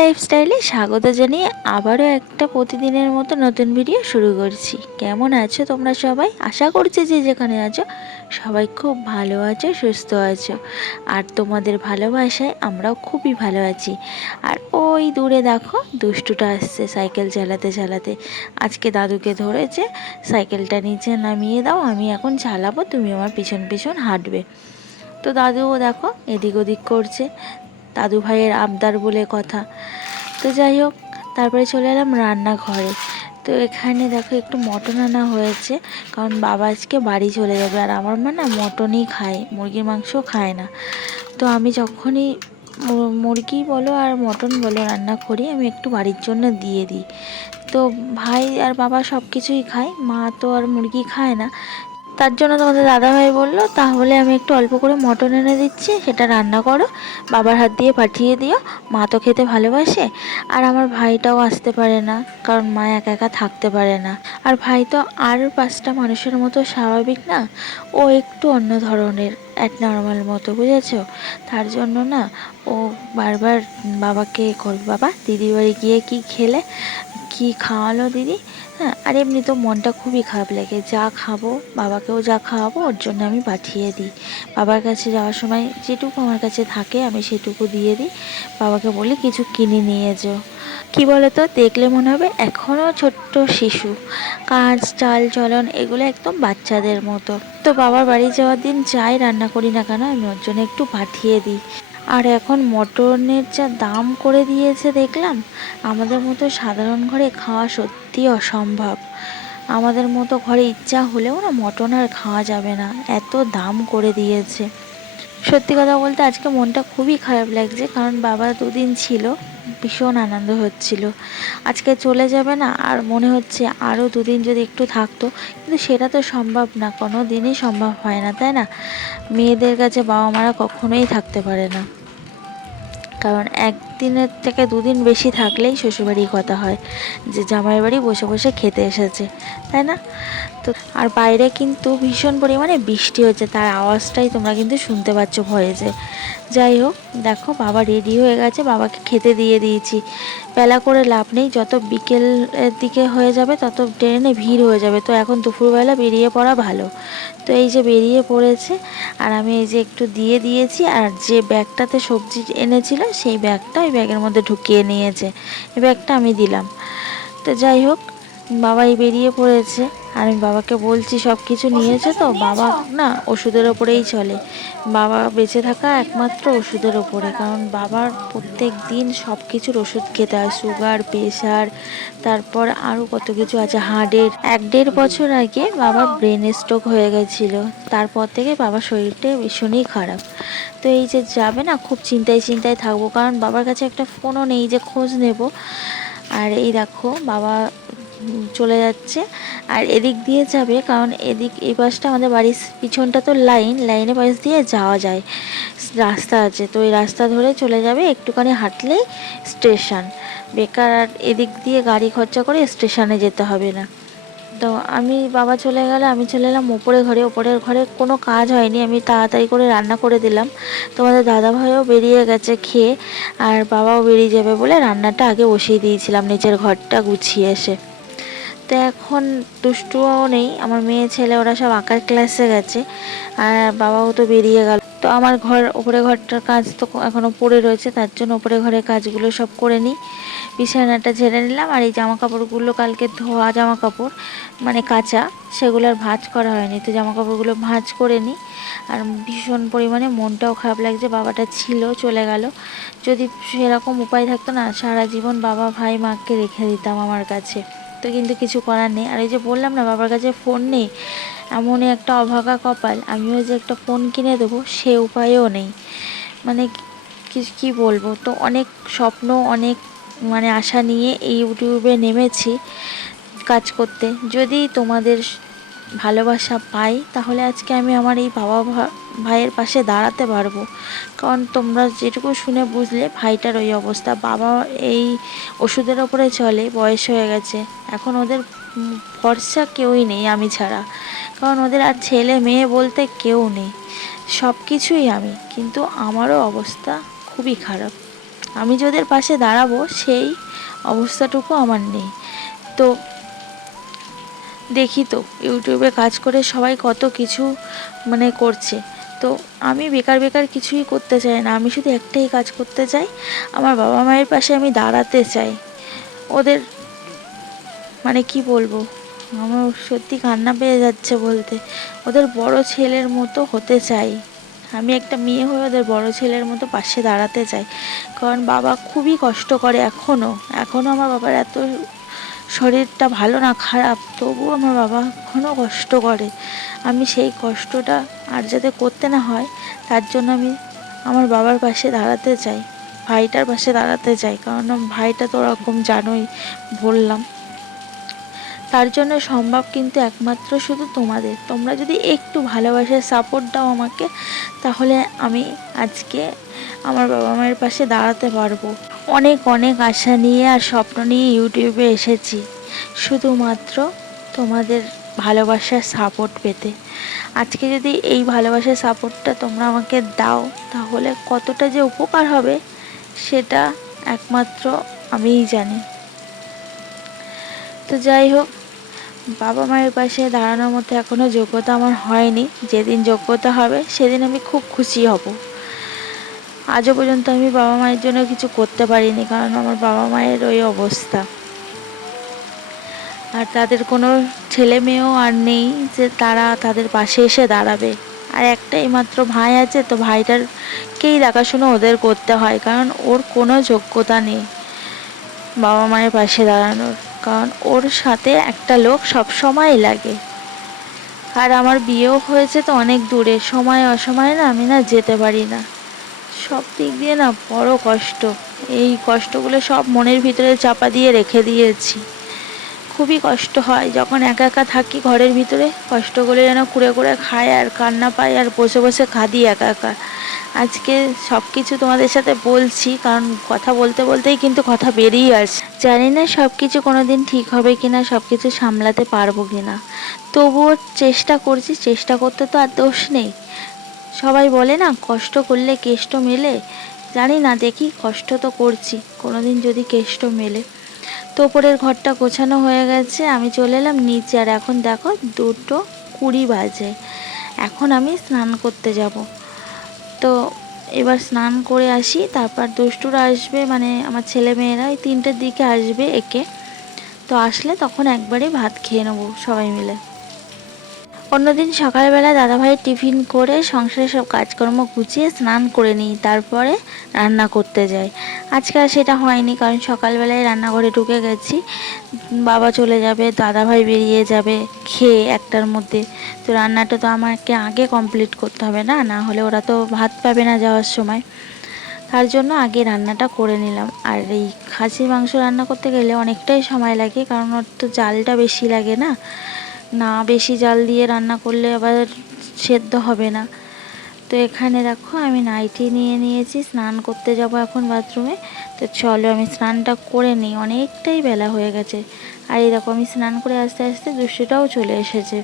লাইফস্টাইলে স্বাগত জানিয়ে আবারও একটা প্রতিদিনের মতো নতুন ভিডিও শুরু করছি। কেমন আছো তোমরা সবাই? আশা করছি যে যেখানে আছো সবাই খুব ভালো আছো, সুস্থ আছো। আর তোমাদের ভালোবাসায় আমরাও খুবই ভালো আছি। আর ওই দূরে দেখো দুষ্টুটা আসছে সাইকেল চালাতে চালাতে। আজকে দাদুকে ধরেছে, সাইকেলটা নিচে নামিয়ে দাও, আমি এখন চালাবো, তুমি আমার পিছন পিছন হাঁটবে। তো দাদুও দেখো এদিক ওদিক করছে, দাদু ভাইয়ের আবদার বলে কথা। তো যাই হোক, তারপরে চলে এলাম রান্নাঘরে। তো এখানে দেখো একটু মটন আনা হয়েছে, কারণ বাবা আজকে বাড়ি চলে যাবে। আর আমার মা না মটনই খায়, মুরগির মাংস খায় না। তো আমি যখনই মুরগি বলো আর মটন বলো রান্না করি, আমি একটু বাড়ির জন্য দিয়ে দিই। তো ভাই আর বাবা সব কিছুই খায়, মা তো আর মুরগি খায় না। তার জন্য তোমাদের দাদাভাই বললো তাহলে আমি একটু অল্প করে মটন এনে দিচ্ছি, সেটা রান্না করো, বাবার হাত দিয়ে পাঠিয়ে দিও, মা তো খেতে ভালোবাসে। আর আমার ভাইটাও আসতে পারে না, কারণ মা একা একা থাকতে পারে না। আর ভাই তো আর 5টা মানুষের মতো স্বাভাবিক না, ও একটু অন্য ধরনের, নর্মাল মতো, বুঝেছো? তার জন্য না ও বারবার বাবাকে করবে, বাবা দিদির বাড়ি গিয়ে কি খেলে, কি খাওয়ালো দিদি। হ্যাঁ, আর এমনি তো মনটা খুবই খারাপ লাগে, যা খাবো বাবাকেও যা খাওয়াবো ওর জন্য আমি পাঠিয়ে দিই। বাবার কাছে যাওয়ার সময় যেটুকু আমার কাছে থাকে আমি সেটুকু দিয়ে দিই, বাবাকে বলি কিছু কিনে নিয়ে যেও। কী বলো তো, দেখলে মনে হবে এখনও ছোট্ট শিশু, কাজ চাল চলন এগুলো একদম বাচ্চাদের মতো। তো বাবার বাড়ি যাওয়ার দিন যাই রান্না করি না কেন আমি ওর জন্য একটু পাঠিয়ে দিই। আর এখন মটনের যা দাম করে দিয়েছে দেখলাম, আমাদের মতো সাধারণ ঘরে খাওয়া সত্যি অসম্ভব। আমাদের মতো ঘরে ইচ্ছা হলেও না মটন আর খাওয়া যাবে না, এত দাম করে দিয়েছে। সত্যি কথা বলতে আজকে মনটা খুবই খারাপ লাগছে, কারণ বাবা দুদিন ছিল, ভীষণ আনন্দ হচ্ছিল। আজকে চলে যাবে না, আর মনে হচ্ছে আরও দুদিন যদি একটু থাকতো, কিন্তু সেটা তো সম্ভব না, কোনো দিনই সম্ভব হয় না, তাই না? মেয়েদের কাছে বাবা মারা কখনোই থাকতে পারে না, কারণ একদিনের থেকে দুদিন বেশি থাকলেই শ্বশুরবাড়ির কথা হয় যে জামাইয়ের বাড়ি বসে বসে খেতে এসেছে, তাই না? তো আর বাইরে কিন্তু ভীষণ পরিমাণে বৃষ্টি হচ্ছে, তার আওয়াজটাই তোমরা কিন্তু শুনতে পাচ্ছ ভয়েসে। যাই হোক, দেখো বাবা রেডি হয়ে গেছে, বাবাকে খেতে দিয়ে দিয়েছি। বেলা করে লাভ নেই, যত বিকেলের দিকে হয়ে যাবে তত ট্রেনে ভিড় হয়ে যাবে, তো এখন দুপুরবেলা বেরিয়ে পড়া ভালো। তো এই যে বেরিয়ে পড়েছে, আর আমি এই যে একটু দিয়ে দিয়েছি, আর যে ব্যাগটাতে সবজি এনেছিল সেই ব্যাগটা ওই ব্যাগের মধ্যে ঢুকিয়ে নিয়েছে, এই ব্যাগটা আমি দিলাম। তো যাই হোক, বাবাই বেরিয়ে পড়েছে, আর আমি বাবাকে বলছি সব কিছু নিয়েছে তো। বাবা না ওষুধের ওপরেই চলে, বাবা বেঁচে থাকা একমাত্র ওষুধের ওপরে, কারণ বাবার প্রত্যেক দিন সব কিছুর ওষুধ খেতে হয়, সুগার, প্রেশার, তারপর আরও কত কিছু আছে, হার্টের। 1-1.5 বছর আগে বাবার ব্রেন স্ট্রোক হয়ে গেছিলো, তারপর থেকে বাবার শরীরটা ভীষণই খারাপ। তো এই যে যাবে না, খুব চিন্তায় চিন্তায় থাকবো, কারণ বাবার কাছে একটা ফোনও নেই যে খোঁজ নেব। আর এই দেখো বাবা চলে যাচ্ছে, আর এদিক দিয়ে যাবে, কারণ এই পাশটা আমাদের বাড়ির পিছনটা তো লাইনের পাশ দিয়ে যাওয়া যায়, রাস্তা আছে, তো এই রাস্তা ধরে চলে যাবে, একটুখানি হাঁটলেই স্টেশন। বেকার আর এদিক দিয়ে গাড়ি খরচা করে স্টেশনে যেতে হবে না। তো বাবা চলে গেলে আমি চলে এলাম ওপরের ঘরে কোনো কাজ হয়নি, আমি তাড়াতাড়ি করে রান্না করে দিলাম। তোমাদের দাদাভাইও বেরিয়ে গেছে খেয়ে, আর বাবাও বেরিয়ে যাবে বলে রান্নাটা আগে বসিয়ে দিয়েছিলাম নিচের ঘরটা গুছিয়ে এসে। তো এখন দুষ্টুও নেই, আমার মেয়ে ছেলে ওরা সব আঁকার ক্লাসে গেছে, আর বাবাও তো বেরিয়ে গেল। তো আমার ওপরে ঘরটার কাজ তো এখনও পড়ে রয়েছে, তার জন্য ওপরে ঘরের কাজগুলো সব করে নিই। বিছানাটা ঝেড়ে নিলাম, আর এই জামা কাপড়গুলো কালকে ধোয়া জামা কাপড়, মানে কাঁচা, সেগুলো আর ভাঁজ করা হয়নি, তো জামা কাপড়গুলো ভাঁজ করে নিই। আর ভীষণ পরিমাণে মনটাও খারাপ লাগছে, বাবাটা ছিল চলে গেল। যদি সেরকম উপায় থাকতো না, সারা জীবন বাবা ভাই মাকে রেখে দিতাম আমার কাছে, তো কিন্তু কিছু করার নেই। আর এই যে বললাম না বাবার কাছে ফোন নেই, এমনই একটা অভাগা কপাল, আমিও যে একটা ফোন কিনে দেবো সে উপায়ও নেই। মানে কি বলবো, তো অনেক স্বপ্ন, অনেক মানে আশা নিয়ে এই ইউটিউবে নেমেছি কাজ করতে। যদি তোমাদের ভালোবাসা পাই তাহলে আজকে আমি আমার এই বাবা ভাইয়ের পাশে দাঁড়াতে পারবো, কারণ তোমরা যেটুকু শুনে বুঝলে ভাইটার ওই অবস্থা, বাবা এই ওষুধের ওপরে চলে, বয়স হয়ে গেছে, এখন ওদের ভরসা কেউই নেই আমি ছাড়া, কারণ ওদের আর ছেলে মেয়ে বলতে কেউ নেই, সব কিছুই আমি, কিন্তু আমারও অবস্থা খুবই খারাপ। আমি যে ওদের পাশে দাঁড়াবো সেই অবস্থাটুকু আমার নেই। তো দেখি তো ইউটিউবে কাজ করে সবাই কত কিছু মানে করছে, তো আমি বেকার বেকার কিছুই করতে চাই না, আমি শুধু একটাই কাজ করতে চাই, আমার বাবা মায়ের পাশে আমি দাঁড়াতে চাই। ওদের মানে কি বলবো, আমার সত্যি কান্না পেয়ে যাচ্ছে বলতে, ওদের বড় ছেলের মতো হতে চাই। আমি একটা মেয়ে হয়ে ওদের বড় ছেলের মতো পাশে দাঁড়াতে চাই। কারণ বাবা খুবই কষ্ট করে এখনও আমার বাবার এত শরীরটা ভালো না, খারাপ, তবুও আমার বাবা এখনও কষ্ট করে। আমি সেই কষ্টটা আর যাতে করতে না হয় তার জন্য আমি আমার বাবার পাশে দাঁড়াতে চাই, ভাইটার পাশে দাঁড়াতে চাই। কারণ ভাইটা তো ওরকম জানোই, বললাম। তার জন্য সম্ভব কিন্তু একমাত্র শুধু তোমাদের। তোমরা যদি একটু ভালোবাসার সাপোর্ট দাও আমাকে, তাহলে আমি আজকে আমার বাবা মায়ের পাশে দাঁড়াতে পারবো। অনেক অনেক আশা নিয়ে আর স্বপ্ন নিয়ে ইউটিউবে এসেছি, শুধুমাত্র তোমাদের ভালোবাসার সাপোর্ট পেতে। আজকে যদি এই ভালোবাসার সাপোর্টটা তোমরা আমাকে দাও, তাহলে কতটা যে উপকার হবে সেটা একমাত্র আমিই জানি। তো যাই হোক, বাবা মায়ের পাশে দাঁড়ানোর মতো এখনও যোগ্যতা আমার হয়নি। যেদিন যোগ্যতা হবে সেদিন আমি খুব খুশি হব। আজও পর্যন্ত আমি বাবা মায়ের জন্য কিছু করতে পারিনি, কারণ আমার বাবা মায়ের ওই অবস্থা। আর তাদের কোনো ছেলে মেয়েও আর নেই যে তারা তাদের পাশে এসে দাঁড়াবে। আর একটাই মাত্র ভাই আছে, তো ভাইটারকেই দেখাশুনো ওদের করতে হয়, কারণ ওর কোনো যোগ্যতা নেই বাবা মায়ের পাশে দাঁড়ানোর। কারণ ওর সাথে একটা লোক সব সময় লাগে। আর আমার বিয়েও হয়েছে তো অনেক দূরে, সময় অসময়ে না আমি না যেতে পারি না। সব দিক দিয়ে না বড় কষ্ট। এই কষ্টগুলো সব মনের ভিতরে চাপা দিয়ে রেখে দিয়েছি। খুবই কষ্ট হয় যখন একা একা থাকি ঘরের ভিতরে, কষ্টগুলো যেন কুড়ে কুড়ে খায় আর কান্না পায় আর বসে বসে কাঁদি একা একা। আজকে সব কিছু তোমাদের সাথে বলছি, কারণ কথা বলতে বলতেই কিন্তু কথা বেরিয়ে আসে। জানি না সব কিছু কোনো দিন ঠিক হবে কিনা, সব কিছু সামলাতে পারবো কিনা, তবুও চেষ্টা করছি। চেষ্টা করতে তো আর দোষ নেই। সবাই বলে না কষ্ট করলে কেষ্ট মেলে, জানি না, দেখি কষ্ট তো করছি, কোনোদিন যদি কেষ্ট মেলে। তো ওপরের ঘরটা গোছানো হয়ে গেছে, আমি চলে এলাম নিচে। আর এখন দেখো 2:20 বাজে, এখন আমি স্নান করতে যাব। তো এবার স্নান করে আসি, তারপর দুষ্টুরা আসবে, মানে আমার ছেলে মেয়েরা ওই 3টের দিকে আসবে একে। তো আসলে তখন একবারে ভাত খেয়ে নেবো সবাই মিলে। অন্যদিন সকালবেলা দাদাভাইয়ের টিফিন করে সংসারের সব কাজকর্ম গুছিয়ে স্নান করে নিই, তারপরে রান্না করতে যাই। আজকে আর সেটা হয়নি, কারণ সকালবেলায় রান্নাঘরে ঢুকে গেছি। বাবা চলে যাবে, দাদাভাই বেরিয়ে যাবে খেয়ে 1টার মধ্যে। তো রান্নাটা তো আমাকে আগে কমপ্লিট করতে হবে, না না হলে ওরা তো ভাত পাবে না যাওয়ার সময়। তার জন্য আগে রান্নাটা করে নিলাম। আর এই খাসির মাংস রান্না করতে গেলে অনেকটাই সময় লাগে, কারণ ওর তো জালটা বেশি লাগে না, না বেশি জাল দিয়ে রান্না করলে আবার সেদ্ধ হবে না। তো এখানে দেখো আমি নাইটি নিয়ে নিয়েছি, স্নান করতে যাব এখন বাথরুমে। তো চলো আমি স্নানটা করে নিই, অনেকটাই বেলা হয়ে গেছে। আর এই দেখো আমি স্নান করে আস্তে আস্তে দুষ্টুটাও চলে এসেছে।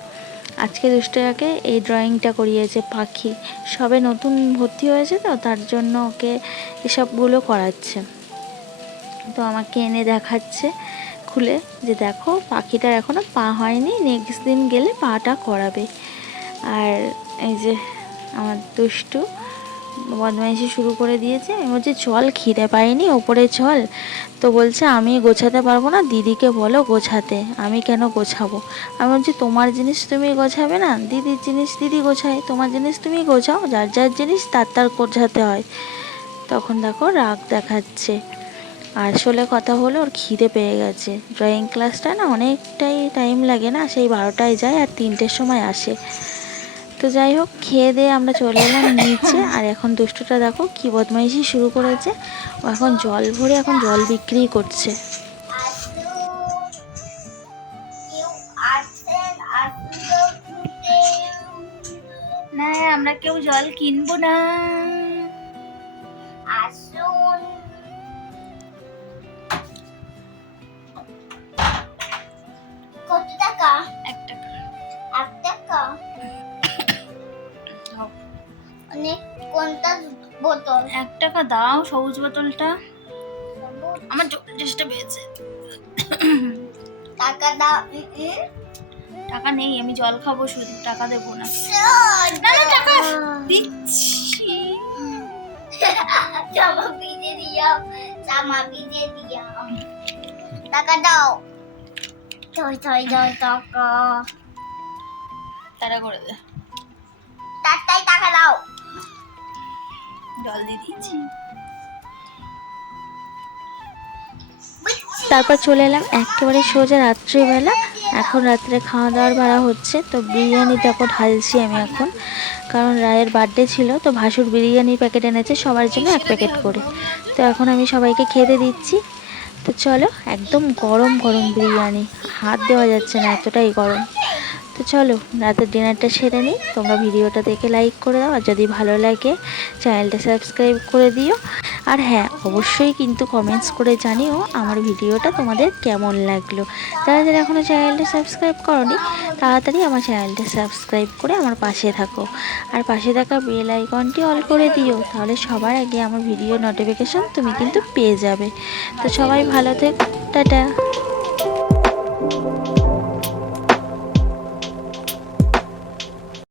আজকে দুষ্টুটাকে এই ড্রয়িংটা করিয়েছে পাখি, সবে নতুন ভর্তি হয়েছে তো তার জন্য ওকে এসবগুলো করাচ্ছে। তো আমাকে এনে দেখাচ্ছে খুলে যে দেখো পাখিটার এখনও পা হয়নি, নেক্সট দিন গেলে পাটা করাবে। আর এই যে আমার দুষ্টু বদমাইশি শুরু করে দিয়েছে। আমি বলছি চল, খিদে পাইনি, ওপরে চল। তো বলছে আমি গোছাতে পারবো না, দিদিকে বলো গোছাতে, আমি কেন গোছাবো। আমি বলছি তোমার জিনিস তুমি গোছাবে না, দিদির জিনিস দিদি গোছায়, তোমার জিনিস তুমি গোছাও, যার যার জিনিস তার তার গোছাতে হয়। তখন দেখো রাগ দেখাচ্ছে। আসলে কথা হলো ওর খিদে পেয়ে গেছে, ড্রয়িং ক্লাসটা না অনেকটাই টাইম লাগে না, সেই 12টায় যায় আর 3টের সময় আসে। তো যাই হোক, খেয়ে দিয়ে আমরা চলে এলাম নিচে। আর এখন দুষ্টুটা দেখো কি বদমাইশি শুরু করেছে, ও এখন জল ভরে এখন জল বিক্রি করছে। না আমরা কেউ জল কিনবো না। আসুন, কত টাকা? 1 টাকা। 1 টাকা অনেক। কোনটা বোতল? 1 টাকা দাও, সবুজ বোতলটা। আমার চেষ্টা পেয়েছে। টাকা দাও। টাকা নেই, আমি জল খাবো শুধু, টাকা দেবো না। না না টাকা দিচ্ছি। জামা ভিজে দিও, জামা ভিজে দিও। টাকা দাও। থই দাও টাকা। তাড়া করে দে। তাড়াতাড়ি টাকা দাও। জল দিয়ে দিয়েছি। তারপর চলে এলাম একেবারে সোজা রাত্রিবেলা। এখন রাত্রে খাওয়া দাওয়ার বেলা হচ্ছে, তো বিরিয়ানি দেখো ঢালছি আমি এখন, কারণ রায়ের বার্থডে ছিল, তো ভাসুর বিরিয়ানির প্যাকেট এনেছে সবার জন্য এক প্যাকেট করে, তো এখন আমি সবাইকে খেতে দিচ্ছি। তো চলো, একদম গরম গরম বিরিয়ানি, হাত দেওয়া যাচ্ছে না, এতটাই গরম। তো চলো রাতের ডিনারটা সেরে নিই। তোমরা ভিডিওটা দেখে লাইক করে দাও, আর যদি ভালো লাগে চ্যানেলটা সাবস্ক্রাইব করে দিও। আর হ্যাঁ, অবশ্যই কিন্তু কমেন্টস করে জানিও আমার ভিডিওটা তোমাদের কেমন লাগলো। যারা যারা এখনও চ্যানেলটা সাবস্ক্রাইব করোনি, তাড়াতাড়ি আমার চ্যানেলটা সাবস্ক্রাইব করে আমার পাশে থাকো, আর পাশে থাকা বেল আইকনটি অল করে দিও, তাহলে সবার আগে আমার ভিডিও নোটিফিকেশন তুমি কিন্তু পেয়ে যাবে। তো সবাই ভালো থেকো, টাটা।